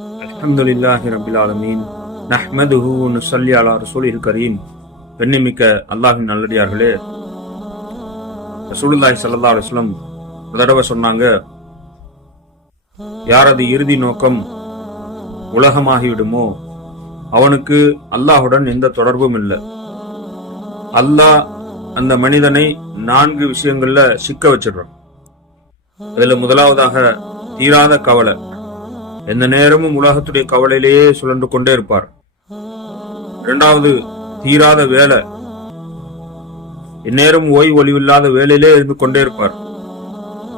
அல்ஹம்துலில்லாஹி ரப்பில் ஆலமீன் நஹ்மதுஹு வ நுஸல்லி அலா ரசூலில் கரீம். பெண்ணிமிக்க அல்லாஹ்வின் நல்லடியார்களே, ரசூலுல்லாஹி ஸல்லல்லாஹு அலைஹி வஸல்லம் ஒரு தடவை சொன்னாங்க, யாரது இறுதி நோக்கம் உலகமாகிவிடுமோ அவனுக்கு அல்லாஹுடன் எந்த தொடர்பும் இல்லை. அல்லாஹ் அந்த மனிதனை 4 விஷயங்கள்ல சிக்க வச்சிடுறான். அதுல முதலாவதாக தீராத கவலை. எந்த நேரமும் உலகத்துடைய கவலையிலேயே சுழன்று கொண்டே இருப்பார். இரண்டாவது, தீராத வேலை. எந்நேரம் ஓய்வு ஒளிவில்லாத வேலையிலே இருந்து கொண்டே இருப்பார்.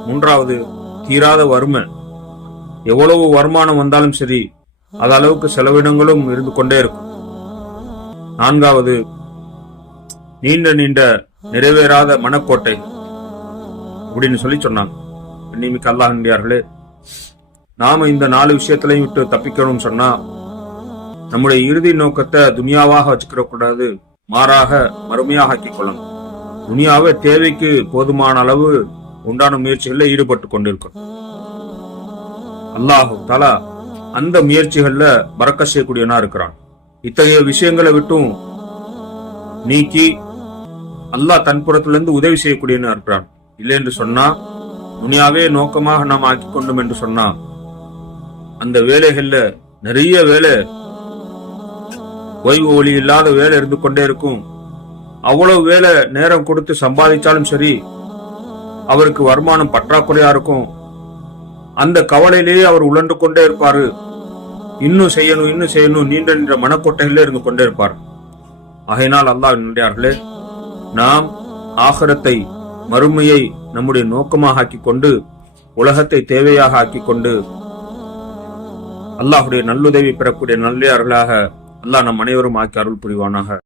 மூன்றாவது, தீராத வறுமை. எவ்வளவு வருமானம் வந்தாலும் சரி, அது அளவுக்கு செலவினங்களும் இருந்து கொண்டே இருக்கும். நான்காவது, நீண்ட நீண்ட நிறைவேறாத மனக்கோட்டை அப்படின்னு சொல்லி சொன்னாங்க. நியமிக்க அல்லாஹ்வின்டியார்களே, நாம இந்த 4 விஷயத்திலையும் விட்டு தப்பிக்கணும்னு சொன்னா, நம்முடைய இறுதி நோக்கத்தை துனியாவாக வச்சுக்கிற கூடாது, மாறாக மறுமையாக ஆக்கிக் கொள்ளணும். துனியாவை தேவைக்கு போதுமான அளவு உண்டான முயற்சிகளில் ஈடுபட்டு கொண்டிருக்கணும். அல்லாஹு தஆலா அந்த முயற்சிகள்ல பரக்கத் செய்யக்கூடியவனா இருக்கிறான். இத்தகைய விஷயங்களை விட்டும் நீக்கி அல்லாஹ் தன் புறத்திலிருந்து உதவி செய்யக்கூடியவனா இருக்கிறான். இல்லை என்று சொன்னா, துனியாவே நோக்கமாக நாம் ஆக்கி கொண்டோம் என்று சொன்னா, அந்த வேலைகள்ல நிறைய வேலை, ஓய்வு ஒளி இல்லாத வேலை இருந்து கொண்டே இருக்கும். அவ்வளவு வேலை நேரம் கொடுத்து சம்பாதிச்சாலும் சரி, அவருக்கு வருமானம் பற்றாக்குறையா இருக்கும். அந்த கவலையிலேயே அவர் உழன்று கொண்டே இருப்பாரு. இன்னும் செய்யணும் நீண்ட நீண்ட மனக்கோட்டைகளே இருந்து கொண்டே இருப்பார். ஆகையினால் அல்லாஹ்வின்டியார்களே, நாம் ஆகிரத்தை, மறுமையை நம்முடைய நோக்கமாக ஆக்கிக் கொண்டு, உலகத்தை தேவையாக ஆக்கிக் கொண்டு, அல்லாஹுடைய நல்லுதவி பெறக்கூடிய நல்லியார்களாக அல்லாஹ் நம் அனைவரும் ஆக்கி அருள் புரிவானாக.